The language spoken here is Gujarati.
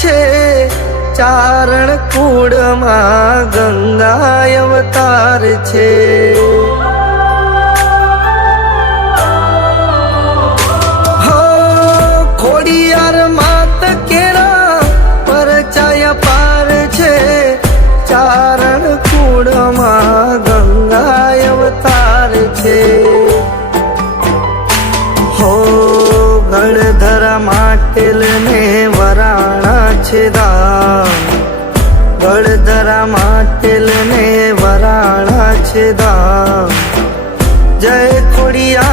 છે, ચારણ કુળમાં ગંગા અવતાર છે। હો ખોડિયાર માત કેરા પરચાય પાર છે, ચારણ કુળમાં ગંગા અવતાર છે। હો ગળધરા માટેલ ને વરાણા છે દામ, ગળધરા માટેલ ને વરાણા છે દામ। જય ખોડિયાર